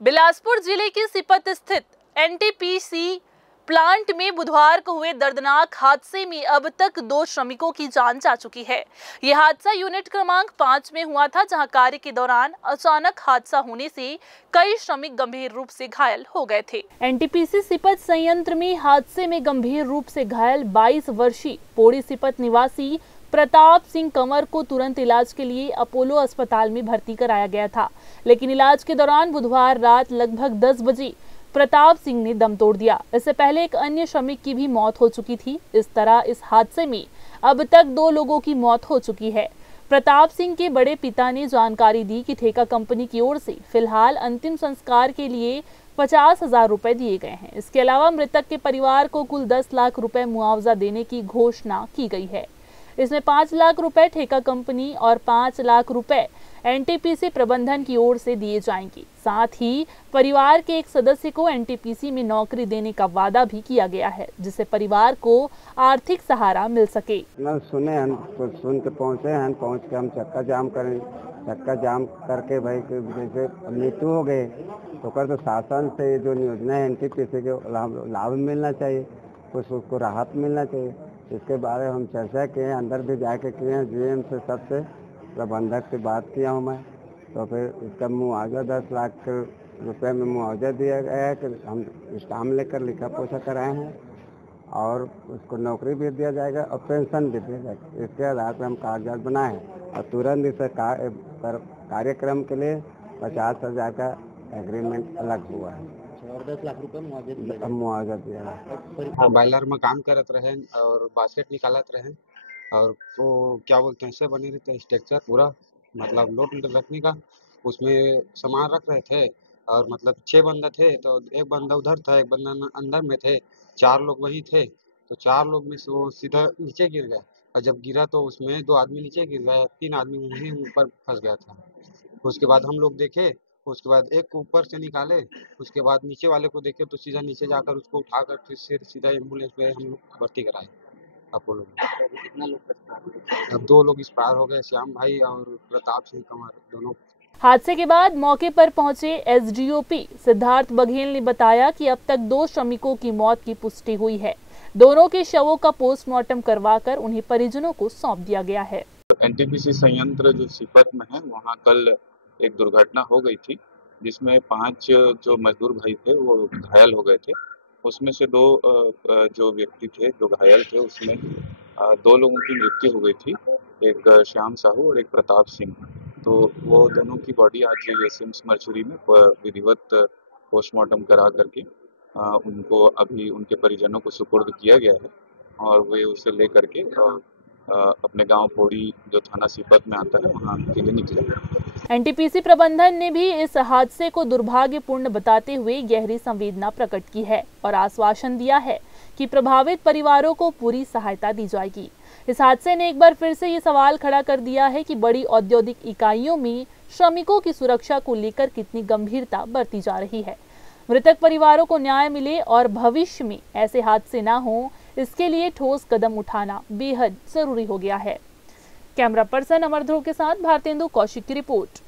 बिलासपुर जिले के सिपत स्थित एनटीपीसी प्लांट में बुधवार को हुए दर्दनाक हादसे में अब तक 2 श्रमिकों की जान जा चुकी है। यह हादसा यूनिट क्रमांक 5 में हुआ था, जहां कार्य के दौरान अचानक हादसा होने से कई श्रमिक गंभीर रूप से घायल हो गए थे। एनटीपीसी सिपत संयंत्र में हादसे में गंभीर रूप से घायल 22 वर्षीय पोड़ी सिपत निवासी प्रताप सिंह कंवर को तुरंत इलाज के लिए अपोलो अस्पताल में भर्ती कराया गया था, लेकिन इलाज के दौरान बुधवार रात लगभग 10 बजे प्रताप सिंह ने दम तोड़ दिया। इससे पहले एक अन्य श्रमिक की भी मौत हो चुकी थी। इस तरह इस हादसे में अब तक 2 लोगों की मौत हो चुकी है। प्रताप सिंह के बड़े पिता ने जानकारी दी कि ठेका कंपनी की ओर से फिलहाल अंतिम संस्कार के लिए 50,000 रुपए दिए गए हैं। इसके अलावा मृतक के परिवार को कुल 10 लाख रुपए मुआवजा देने की घोषणा की गई है। इसमें 5 लाख रुपए ठेका कंपनी और 5 लाख रुपए एनटीपीसी प्रबंधन की ओर से दिए जाएंगे। साथ ही परिवार के एक सदस्य को एनटीपीसी में नौकरी देने का वादा भी किया गया है, जिससे परिवार को आर्थिक सहारा मिल सके। सुन के पहुँचे हैं, पहुँच के हम चक्का जाम करें, चक्का जाम करके भाई जैसे मृत्यु हो गए तो कर तो शासन से जो योजना है एनटीपीसी के लाभ मिलना चाहिए, कुछ उसको राहत मिलना चाहिए। इसके बारे में हम चर्चा किए, अंदर भी जाके किए हैं, जीएम से सबसे प्रबंधक से बात किया हूँ मैं। तो फिर इसका मुआवजा 10 लाख रुपए में मुआवजा दिया गया है कि हम स्टाम्प लेकर लिखा पोछा कराए हैं और उसको नौकरी भी दिया जाएगा और पेंशन भी दिया जाएगा। इसके आधार पर हम कागजात बनाए और तुरंत इस कार्यक्रम के लिए 50,000 का एग्रीमेंट अलग हुआ है और 10 लाख रुपए मुआवजा दिया है। बॉयलर में काम करत रहे और बास्केट निकालत रहे और वो क्या बोलते हैं से बनी रहते स्ट्रक्चर पूरा मतलब लोड रखने का, उसमें सामान रख रहे थे और मतलब 6 बंदा थे, तो एक बंदा उधर था, एक बंदा अंदर में थे, 4 लोग वहीं थे। तो 4 लोग में से वो सीधा नीचे गिर गया और जब गिरा तो उसमें 2 आदमी नीचे गिर गया, 3 आदमी वहीं ऊपर फंस गया था। उसके बाद हम लोग देखे, उसके बाद एक को ऊपर से निकाले, उसके बाद नीचे वाले को देखे तो सीधा नीचे जाकर उसको उठाकर फिर सीधा एम्बुलेंस में हम लोग भर्ती कराए अपोलो में। कितना लोग अब 2 लोग एक्सपायर हो गए, श्याम भाई और प्रताप सिंह कंवर दोनों। हादसे के बाद मौके पर पहुंचे एसडीओपी सिद्धार्थ बघेल ने बताया कि अब तक 2 श्रमिकों की मौत की पुष्टि हुई है। दोनों के शवों का पोस्टमार्टम करवाकर उन्हें परिजनों को सौंप दिया गया है। एनटीपीसी संयंत्र जो सिपत में है वहाँ कल एक दुर्घटना हो गई थी, जिसमें 5 जो मजदूर भाई थे वो घायल हो गए थे। उसमें से 2 जो व्यक्ति थे जो घायल थे, उसमें 2 लोगों की मृत्यु हो गई थी, एक श्याम साहू और एक प्रताप सिंह। तो वो दोनों की बॉडी आज सिम्स मर्चुरी में विधिवत पोस्टमार्टम करा करके उनको अभी उनके परिजनों को सुपुर्द किया गया है और वे उसे ले करके अपने गांव पोड़ी जो थाना सिपत में आता है वहाँ के लिए निकले। एनटीपीसी प्रबंधन ने भी इस हादसे को दुर्भाग्यपूर्ण बताते हुए गहरी संवेदना प्रकट की है और आश्वासन दिया है कि प्रभावित परिवारों को पूरी सहायता दी जाएगी। इस हादसे ने एक बार फिर से ये सवाल खड़ा कर दिया है कि बड़ी औद्योगिक इकाइयों में श्रमिकों की सुरक्षा को लेकर कितनी गंभीरता बरती जा रही है। मृतक परिवारों को न्याय मिले और भविष्य में ऐसे हादसे न हो, इसके लिए ठोस कदम उठाना बेहद जरूरी हो गया है। कैमरा पर्सन अमर ध्रुव के साथ भारतेंदु कौशिक की रिपोर्ट।